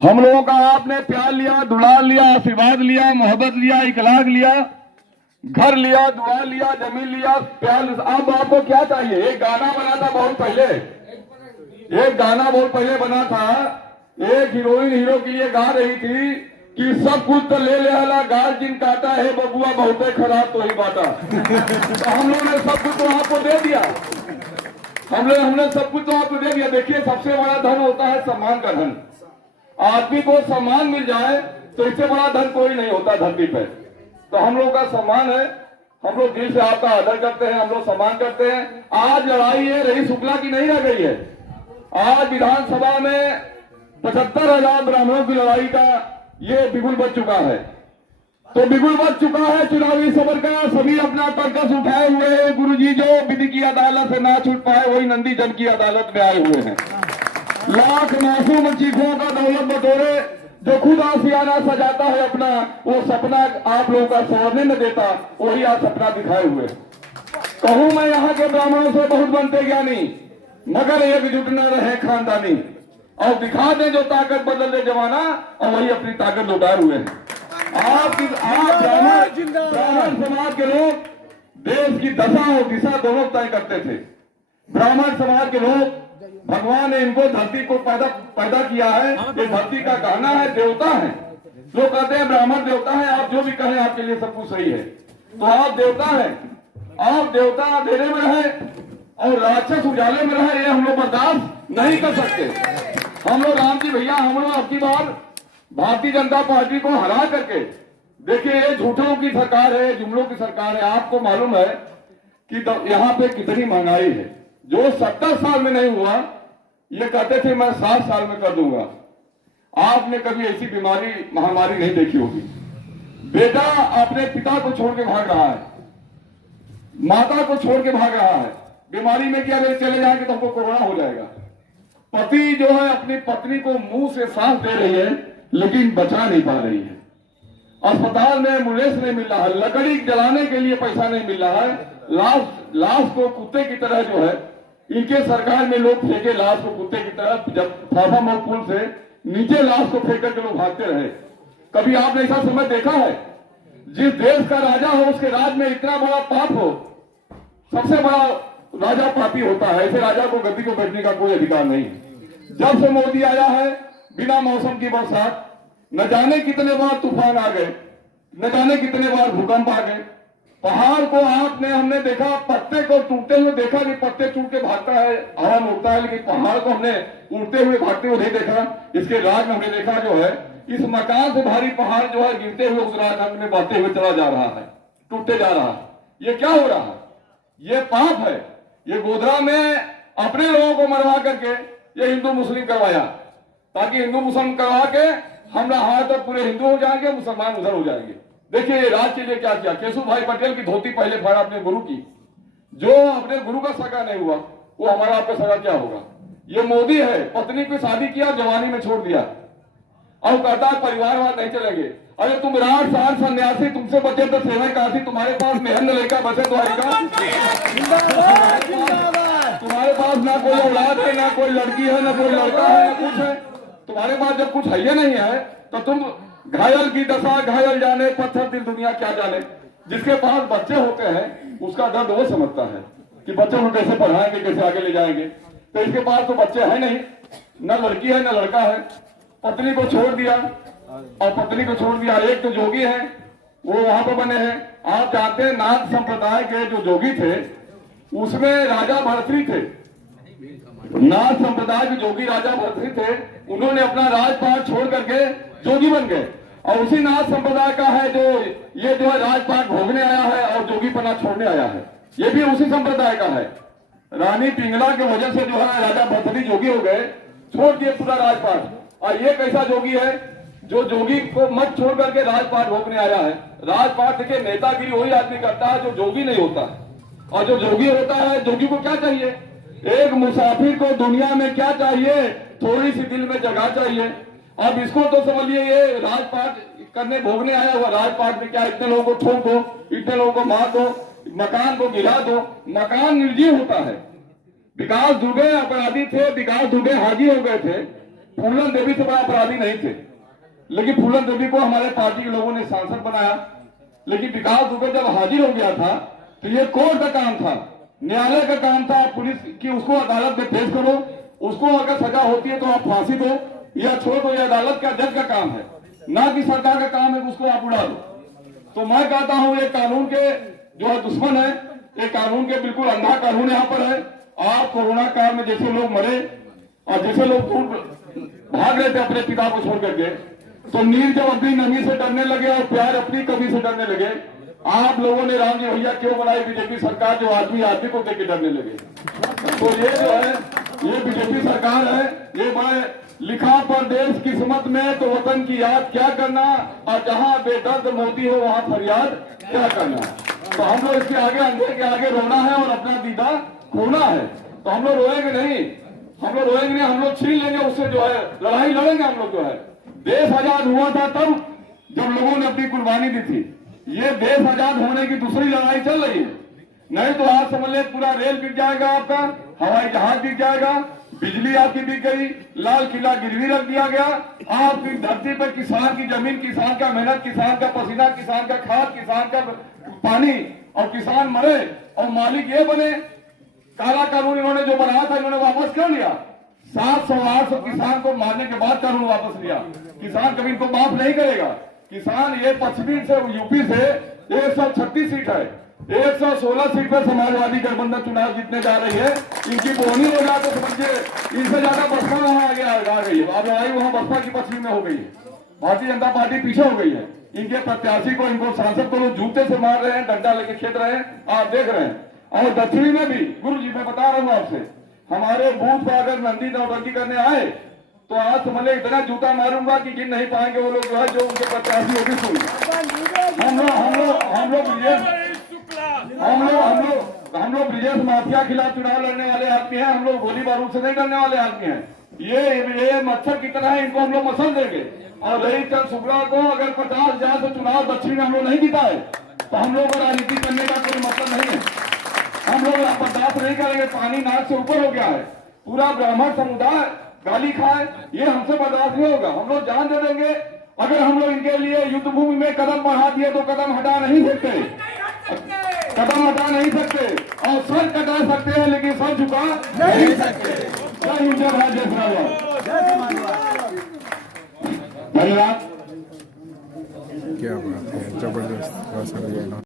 हम लोगों का आपने प्यार लिया, दुलार लिया, आशीर्वाद लिया, मोहब्बत लिया, इखलाक लिया, घर लिया, दुआ लिया, जमीन लिया, प्यार। अब आपको क्या चाहिए? एक गाना बना था बहुत पहले, एक गाना बहुत पहले बना था। एक हीरोइन हीरो के लिए गा रही थी कि सब कुछ तो ले ले हला, गार्जिन काटा है बबुआ बहुते खराब तो ही बाटा। तो हम लोगों ने सब कुछ तो आपको दे दिया, हमने सब कुछ तो आपको दे दिया। देखिए, सबसे बड़ा धन होता है सम्मान का धन। आदमी को सम्मान मिल जाए तो इससे बड़ा धन कोई नहीं होता धरती पे। तो हम लोग का सम्मान है, हम लोग दिल से आपका आदर करते हैं, हम लोग सम्मान करते हैं। आज लड़ाई है रही शुक्ला की नहीं रह गई है। आज विधानसभा में 75,000 ब्राह्मणों की लड़ाई का ये बिगुल बच चुका है। तो बिगुल बच चुका है चुनावी सबर का। सभी अपना तर्कस उठाए हुए हैं। गुरुजी जो विधि की अदालत से ना छूट पाए वही नंदी जन की अदालत में आए हुए हैं। लाख मासूम चीखों का दौलत बटोरे जो खुद आशियाना सजाता है अपना, वो सपना आप लोगों का सवरने न देता, वही आज सपना दिखाए हुए। कहूं मैं यहाँ के ब्राह्मणों से बहुत बनते ज्ञानी, मगर एकजुट न रहे खानदानी। और दिखा दे जो ताकत, बदल दे जमाना, और वही अपनी ताकत लुटाए हुए हैं। आप ब्राह्मण समाज के लोग देश की दशा और दिशा दोनों तय करते थे। ब्राह्मण समाज के लोग, भगवान ने इनको धरती को पैदा किया है। ये धरती का गहना है, देवता है। जो कहते हैं ब्राह्मण देवता है, आप जो भी कहें आपके लिए सब कुछ सही है। तो आप देवता है, आप देवता अंधेरे में रहे और राक्षस उजाले में रहे, ये हम लोग बर्दाश्त नहीं कर सकते। हम लोग राम जी भैया, हम लोग अब की बार भारतीय जनता पार्टी को हरा करके, देखिए ये झूठों की सरकार है, जुमलों की सरकार है। आपको मालूम है कि यहाँ पे कितनी महंगाई है। जो 70 साल में नहीं हुआ, ये कहते थे मैं 60 साल में कर दूंगा। आपने कभी ऐसी बीमारी महामारी नहीं देखी होगी। बेटा अपने पिता को छोड़ के भाग रहा है, माता को छोड़ के भाग रहा है। बीमारी में क्या चले जाएंगे तो हमको कोरोना हो जाएगा। पति जो है अपनी पत्नी को मुंह से सांस दे रही है, लेकिन बचा नहीं पा रही है। अस्पताल में एम्बुलेंस नहीं मिल रहा है, लकड़ी जलाने के लिए पैसा नहीं मिल रहा है। लाश को कुत्ते की तरह जो है, इनके सरकार में लोग फेंके लाश को कुत्ते की तरह। जब फाफा पुल से नीचे लाश को फेंक करके लोग भागते रहे। कभी आपने ऐसा समय देखा है? जिस देश का राजा हो उसके राज में इतना बड़ा पाप हो, सबसे बड़ा राजा पापी होता है। ऐसे राजा को गद्दी को बैठने का कोई अधिकार नहीं। जब से मोदी आया है, बिना मौसम की बरसात, न जाने कितने बार तूफान आ गए, न जाने कितने बार भूकंप आ गए। पहाड़ को हमने देखा, पत्ते को टूटते हुए देखा कि पत्ते टूट के भागता है, हवा में उड़ता है, लेकिन पहाड़ को हमने उड़ते हुए भागते हुए नहीं देखा। इसके राज में हमने देखा जो है, इस मकान से भारी पहाड़ जो है गिरते हुए उस राजखंड में बहते हुए चला जा रहा है, टूटते जा रहा है। ये क्या हो रहा है? ये पाप है। ये गोधरा में अपने लोगों को मरवा करके ये हिंदू मुस्लिम करवाया, ताकि हिंदू मुस्लिम करवा के हमरा हाथ तो पूरे हिंदू हो जाएंगे, मुसलमान उधर हो जाएंगे। देखिए ये राज के लिए क्या किया। केशु भाई पटेल की धोती पहले फाड़ा अपने गुरु की। जो अपने गुरु का सगा नहीं हुआ, वो हमारा आपका सगा क्या होगा? ये मोदी है, पत्नी की शादी किया, जवानी में छोड़ दिया, और कहता परिवारवाद नहीं चलेंगे। अरे तुम राज सार सन्यासी, तुमसे बचे तो सेवा काशी, तुम्हारे पास मेहन लेकर बचे द्वारिका। तुम्हारे पास ना कोई औलाद है, ना कोई लड़की है, ना कोई लड़का है, ना कुछ है। तुम्हारे पास जब कुछ है ही नहीं है, तो तुम घायल की दशा घायल जाने, पत्थर दिल दुनिया क्या जाने। जिसके पास बच्चे होते हैं उसका दर्द वो समझता है कि बच्चों को कैसे पढ़ाएंगे, कैसे आगे ले जाएंगे। तो इसके पास तो बच्चे है नहीं, न लड़की है न लड़का है। पत्नी को छोड़ दिया, और पत्नी को छोड़ दिया। एक तो जोगी है, वो वहां पर बने हैं। आप जानते हैं नाथ संप्रदाय के जो जोगी थे, उसमें राजा भरतरी थे। नाथ संप्रदाय के जोगी राजा भरतरी थे। उन्होंने अपना राजपाट छोड़ करके जोगी बन गए। और उसी नाथ संप्रदाय का है जो ये जो है राजपाट भोगने आया है और जोगी पना छोड़ने आया है। ये भी उसी संप्रदाय का है। रानी पिंगला के वजह से जो है राजा भरतरी जोगी हो गए, छोड़ दिए पूरा राजपाट। और ये कैसा जोगी है जो जोगी को मत छोड़ करके राजपाट भोगने आया है। राजपाट के नेतागिरी वही आदमी करता है जो जोगी नहीं होता। और जो जोगी होता है, जोगी को क्या चाहिए? एक मुसाफिर को दुनिया में क्या चाहिए? थोड़ी सी दिल में जगह चाहिए। अब इसको तो समझिए, ये राजपाट करने भोगने आया हुआ। राजपाट में क्या, इतने लोगों को ठोक दो, इतने लोगों को मार दो, मकान को गिरा दो। मकान निर्जीव होता है। विकास दुबे अपराधी थे, विकास दुबे हाजी हो गए थे। फूलन देवी से बड़ा अपराधी नहीं थे, लेकिन फूलन देवी को हमारे पार्टी के लोगों ने सांसद बनाया। लेकिन विकास दुबे जब हाजिर हो गया था तो ये कोर्ट का काम था, न्यायालय का काम था, पुलिस की उसको अदालत में पेश करो, उसको अगर सजा होती है तो आप फांसी दो या छोड़ दो, ये अदालत का जज का काम है, ना कि सरकार का काम है कि उसको आप उड़ा दो। तो मैं कहता हूं ये कानून के जो है दुश्मन है, ये कानून के बिल्कुल अंधा कानून यहाँ पर है। आप कोरोना काल में जैसे लोग मरे और जैसे लोग भाग रहे थे अपने पिता को छोड़ करके, तो नीर जब अपनी नमी से डरने लगे और प्यार अपनी कमी से डरने लगे, आप लोगों ने राम जी भैया क्यों बनाई बीजेपी सरकार, जो आदमी आदमी को देख के डरने लगे। तो ये जो है ये बीजेपी सरकार है, ये मैं लिखा परदेश किस्मत में तो वतन की याद क्या करना, और जहां बेदर्द मोती हो वहां फरियाद क्या करना। तो हम लोग इसके आगे अंधेरे के आगे रोना है और अपना दीदा खोना है। तो हम लोग रोएंगे नहीं, हम लोग रोएंगे नहीं, हम लोग छीन लेंगे उससे, जो है लड़ाई लड़ेंगे हम लोग। जो है देश आजाद हुआ था तब जब लोगों ने अपनी कुर्बानी दी थी, ये देश आजाद होने की दूसरी लड़ाई चल रही है। नहीं तो आज समझ ले पूरा रेल बिक जाएगा, आपका हवाई जहाज बिक जाएगा, बिजली आपकी बिक गई, लाल किला गिरवी रख दिया गया, आपकी धरती पर किसान की जमीन, किसान का मेहनत, किसान का पसीना, किसान का खाद, किसान का पानी, और किसान मरे और मालिक ये बने। काला कानून इन्होंने जो बनाया था इन्होंने वापस क्यों लिया? 700-800 किसान को मारने के बाद कानून वापस लिया। किसान कभी इनको माफ नहीं करेगा। किसान ये पश्चिमी से यूपी से 136 सीट है, 116 सीट पर समाजवादी गठबंधन चुनाव जीतने जा रही है। इनकी बोहनी हो जाए तो समझिए इनसे ज्यादा बसपा वहां आगे आ गई है। अब लड़ाई वहां बसपा की पश्चिम में हो गई है, भारतीय जनता पार्टी पीछे हो गई है। इनके प्रत्याशी को, इनको सांसद को लोग जूते से मार रहे हैं, डंडा लेके खेद रहे हैं, आप देख रहे हैं। और दक्षिणी में भी गुरु जी मैं बता रहा हूं आपसे, हमारे बूथ पर अगर नंदी नौटंकी करने आए तो आज समझ इतना जूता मारूंगा कि गिन नहीं पाएंगे वो लोग जो है, जो उनके प्रत्याशी होगी। सुन हम लोग ब्रिजेश माफिया खिलाफ चुनाव लड़ने वाले आदमी हैं, हम लोग गोली बारूद से नहीं डरने वाले आदमी हैं। ये मच्छर कितना है इनको हम लोग मसल देंगे। और रही चंद शुक्ला को अगर 50,000 से चुनाव दक्षिण में हम लोग नहीं जीता है तो हम लोग को राजनीति करने का कोई मतलब नहीं है। हम लोग बर्दाश्त नहीं करेंगे। पानी नाक से ऊपर हो गया है, पूरा ब्राह्मण समुदाय गाली खाए, ये हमसे बर्दाश्त नहीं होगा। हम लोग जान दे देंगे। अगर हम लोग इनके लिए युद्ध भूमि में कदम बढ़ा दिए तो कदम हटा नहीं सकते, कदम हटा नहीं सकते, और सर कटा सकते हैं लेकिन सर झुका नहीं सकते। धन्यवाद। क्या बात है, जबरदस्त।